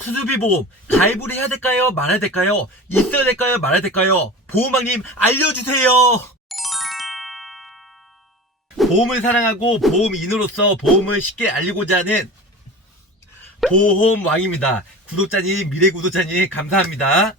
수수비 보험 가입을 해야 될까요? 말아야 될까요? 있어야 될까요? 말아야 될까요? 보험왕님 알려주세요. 보험을 사랑하고 보험인으로서 보험을 쉽게 알리고자 하는 보험왕입니다. 구독자님, 미래 구독자님 감사합니다.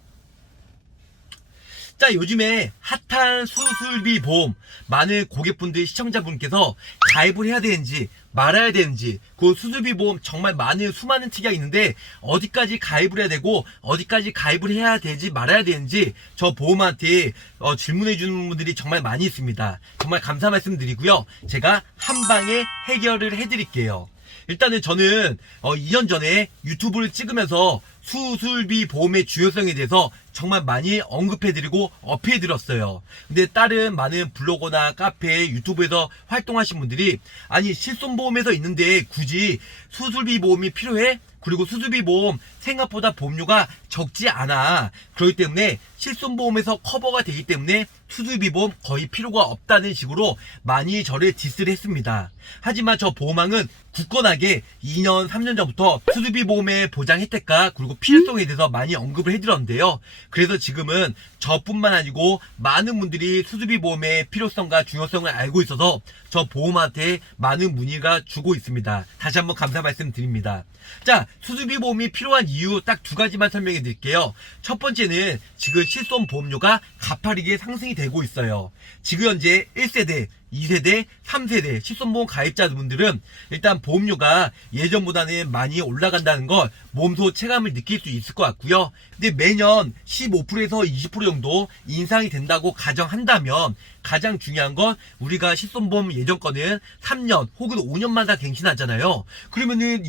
자, 요즘에 핫한 수술비 보험 많은 고객분들, 시청자분께서 가입을 해야 되는지 말아야 되는지, 그 수술비 보험 정말 많은 수많은 특약이 있는데 어디까지 가입을 해야 되고 어디까지 가입을 해야 되지 말아야 되는지 저 보험한테 질문해 주는 분들이 정말 많이 있습니다. 정말 감사 말씀드리고요, 제가 한방에 해결을 해드릴게요. 일단은 저는 2년 전에 유튜브를 찍으면서 수술비 보험의 중요성에 대해서 정말 많이 언급해드리고 어필해드렸어요. 근데 다른 많은 블로거나 카페, 유튜브에서 활동하신 분들이 아니 실손보험에서 있는데 굳이 수술비 보험이 필요해? 그리고 수술비 보험 생각보다 보험료가 적지 않아. 그렇기 때문에 실손보험에서 커버가 되기 때문에 수술비 보험 거의 필요가 없다는 식으로 많이 저를 디스를 했습니다. 하지만 저 보험왕은 굳건하게 2년, 3년 전부터 수술비 보험의 보장 혜택과 그리고 필요성에 대해서 많이 언급을 해드렸는데요. 그래서 지금은 저뿐만 아니고 많은 분들이 수술비 보험의 필요성과 중요성을 알고 있어서 저 보험한테 많은 문의가 주고 있습니다. 다시 한번 감사 말씀드립니다. 자, 수술비 보험이 필요한 이유 딱 두 가지만 설명해 드릴게요. 첫 번째는 지금 실손 보험료가 가파르게 상승이 되고 있어요. 지금 현재 1세대, 2세대, 3세대 실손보험 가입자분들은 일단 보험료가 예전보다는 많이 올라간다는 걸 몸소 체감을 느낄 수 있을 것 같고요. 근데 매년 15%에서 20% 정도 인상이 된다고 가정한다면 가장 중요한 건 우리가 실손보험 예전 거는 3년 혹은 5년마다 갱신하잖아요. 그러면은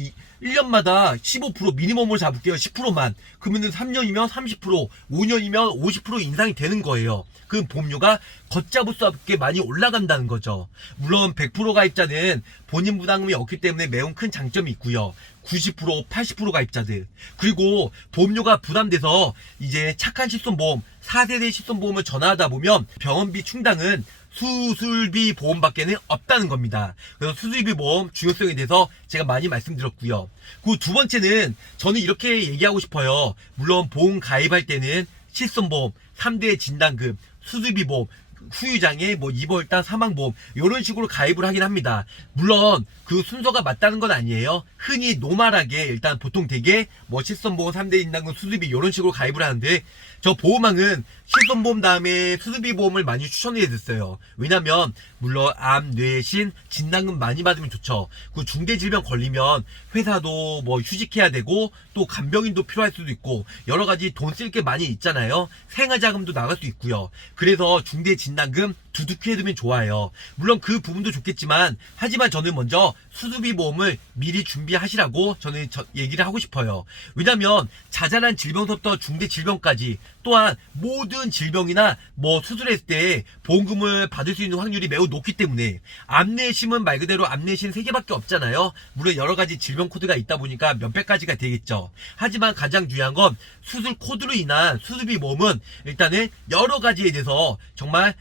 1년마다 15% 미니멈을 잡을게요. 10%만. 그러면은 3년이면 30%, 5년이면 50% 인상이 되는 거예요. 그 보험료가 걷잡을 수 없게 많이 올라간다는 거죠. 물론 100% 가입자는 본인 부담금이 없기 때문에 매우 큰 장점이 있고요. 90%, 80% 가입자들, 그리고 보험료가 부담돼서 이제 착한 실손보험, 4세대 실손보험을 전화하다 보면 병원비 충당은 수술비 보험밖에는 없다는 겁니다. 그래서 수술비 보험 중요성에 대해서 제가 많이 말씀드렸고요. 그 두 번째는 저는 이렇게 얘기하고 싶어요. 물론 보험 가입할 때는 실손보험, 3대 진단금, 수술비 보험, 후유장애, 입원일단 사망보험 이런 식으로 가입을 하긴 합니다. 물론 그 순서가 맞다는 건 아니에요. 흔히 노멀하게 일단 보통 되게 실손보험, 3대 진단금, 수술비 이런 식으로 가입을 하는데 저 보험왕은 실손보험 다음에 수술비 보험을 많이 추천해드렸어요. 왜냐면 물론 암, 뇌, 신 진단금 많이 받으면 좋죠. 그 중대질병 걸리면 회사도 휴직해야 되고 또 간병인도 필요할 수도 있고 여러가지 돈 쓸 게 많이 있잖아요. 생활자금도 나갈 수 있고요. 그래서 중대진단금 두둑히 해두면 좋아요. 물론 그 부분도 좋겠지만 하지만 저는 먼저 수술비 보험을 미리 준비하시라고 저는 얘기를 하고 싶어요. 왜냐면 자잘한 질병부터 중대질병까지 또한 모든 질병이나 수술했을 때 보험금을 받을 수 있는 확률이 매우 높기 때문에 암내심은 말 그대로 암내심 3개밖에 없잖아요. 물론 여러가지 질병 코드가 있다 보니까 몇백 가지가 되겠죠. 하지만 가장 중요한 건 수술 코드로 인한 수술비 보험은 일단은 여러가지에 대해서 정말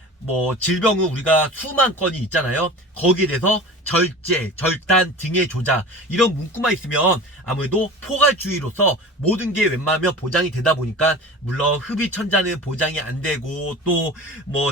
질병은 우리가 수만 건이 있잖아요. 거기에 대해서 절제, 절단, 등의 조작 이런 문구만 있으면 아무래도 포괄주의로서 모든 게 웬만하면 보장이 되다 보니까 물론 흡입천자는 보장이 안 되고 또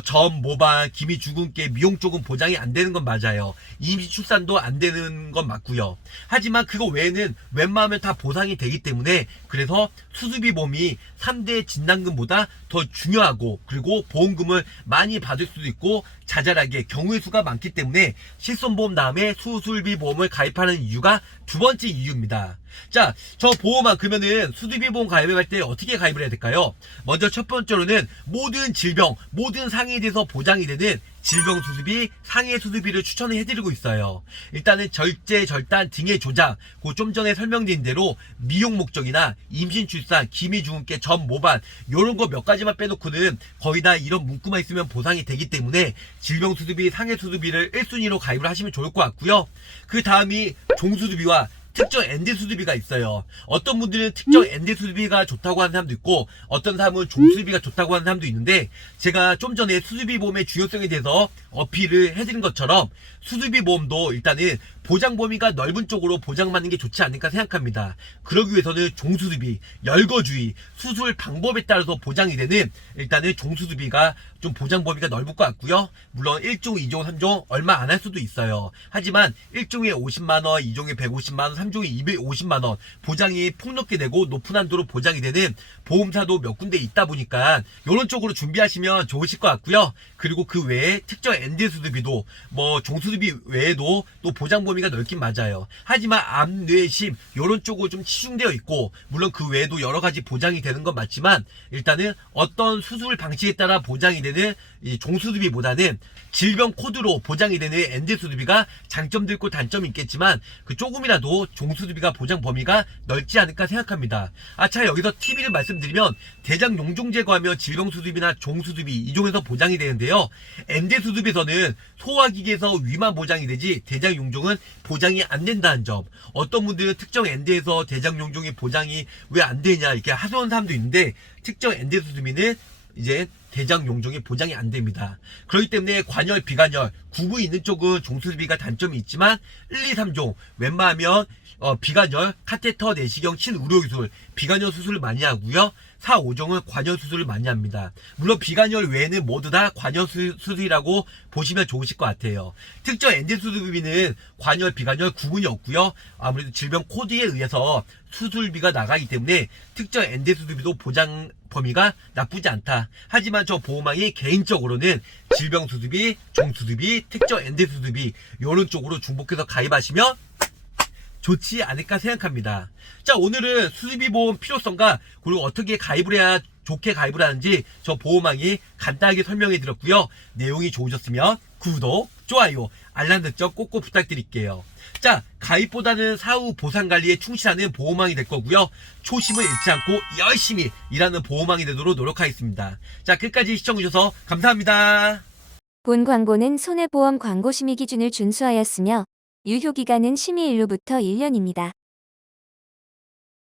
점, 모발, 기미, 주근깨, 미용 쪽은 보장이 안 되는 건 맞아요. 임시 출산도 안 되는 건 맞고요. 하지만 그거 외에는 웬만하면 다 보상이 되기 때문에 그래서 수술비 보험이 3대 진단금보다 더 중요하고 그리고 보험금을 많이 받을 수도 있고 자잘하게 경우의 수가 많기 때문에 실손보험 다음에 수술비 보험을 가입하는 이유가 두 번째 이유입니다. 자, 저 보험왕 그러면은 수술비 보험 가입할 때 어떻게 가입을 해야 될까요? 먼저 첫 번째로는 모든 질병, 모든 상해에 대해서 보장이 되는 질병 수술비, 상해 수술비를 추천을 해드리고 있어요. 일단은 절제, 절단, 등의 조작, 그 좀 전에 설명드린 대로 미용 목적이나 임신, 출산, 기미, 주근깨, 점, 모발 요런 거 몇 가지만 빼놓고는 거의 다 이런 문구만 있으면 보상이 되기 때문에 질병 수술비, 상해 수술비를 1순위로 가입을 하시면 좋을 것 같고요. 그 다음이 종수술비와 특정 엔드 수술비가 있어요. 어떤 분들은 특정 엔드 수술비가 좋다고 하는 사람도 있고 어떤 사람은 종수술비가 좋다고 하는 사람도 있는데 제가 좀 전에 수술비 보험의 중요성에 대해서 어필을 해드린 것처럼 수술비 보험도 일단은 보장 범위가 넓은 쪽으로 보장받는 게 좋지 않을까 생각합니다. 그러기 위해서는 종수수비, 열거주의, 수술 방법에 따라서 보장이 되는 일단은 종수수비가 좀 보장 범위가 넓을 것 같고요. 물론 1종, 2종, 3종 얼마 안 할 수도 있어요. 하지만 1종에 50만원, 2종에 150만원, 3종에 250만원 보장이 폭넓게 되고 높은 한도로 보장이 되는 보험사도 몇 군데 있다 보니까 이런 쪽으로 준비하시면 좋으실 것 같고요. 그리고 그 외에 특정 엔드수술비도 뭐 종수술비 외에도 또 보장 범위가 넓긴 맞아요. 하지만 암, 뇌, 심 이런 쪽으로 좀 치중되어 있고 물론 그 외에도 여러 가지 보장이 되는 건 맞지만 일단은 어떤 수술 방식에 따라 보장이 되는 이 종수술비보다는 질병 코드로 보장이 되는 엔드수술비가 장점도 있고 단점이 있겠지만 그 조금이라도 종수술비가 보장 범위가 넓지 않을까 생각합니다. 자 여기서 팁을 말씀드리면 대장 용종 제거하면 질병수술비나 종수술비 2종에서 보장이 되는데요. 엔드수술비에서는 소화기계에서 위만 보장이 되지 대장 용종은 보장이 안 된다는 점. 어떤 분들은 특정 엔드에서 대장 용종이 보장이 왜 안 되냐 이렇게 하소연 사람도 있는데 특정 엔드수술비는 이제 대장 용종이 보장이 안 됩니다. 그렇기 때문에 관열, 비관열, 구부 있는 쪽은 종수술비가 단점이 있지만 1, 2, 3종 웬만하면 비관열, 카테터, 내시경, 신의료기술, 비관열 수술을 많이 하고요. 4, 5종은 관열 수술을 많이 합니다. 물론 비관열 외에는 모두 다 관열 수술이라고 보시면 좋으실 것 같아요. 특정 엔드수술비는 관열, 비관열 구분이 없고요. 아무래도 질병 코드에 의해서 수술비가 나가기 때문에 특정 엔드수술비도 보장 범위가 나쁘지 않다. 하지만 저 보험왕이 개인적으로는 질병수술비, 종수술비, 특정 엔드수술비 이런 쪽으로 중복해서 가입하시면 좋지 않을까 생각합니다. 자, 오늘은 수술비 보험 필요성과 그리고 어떻게 가입을 해야 좋게 가입을 하는지 저 보험왕이 간단하게 설명해 드렸고요. 내용이 좋으셨으면 구독, 좋아요, 알람 설정 꼭꼭 부탁드릴게요. 자, 가입보다는 사후 보상관리에 충실하는 보험왕이 될 거고요. 초심을 잃지 않고 열심히 일하는 보험왕이 되도록 노력하겠습니다. 자, 끝까지 시청해주셔서 감사합니다. 본 광고는 손해보험 광고 심의 기준을 준수하였으며 유효기간은 심의 일로부터 1년입니다.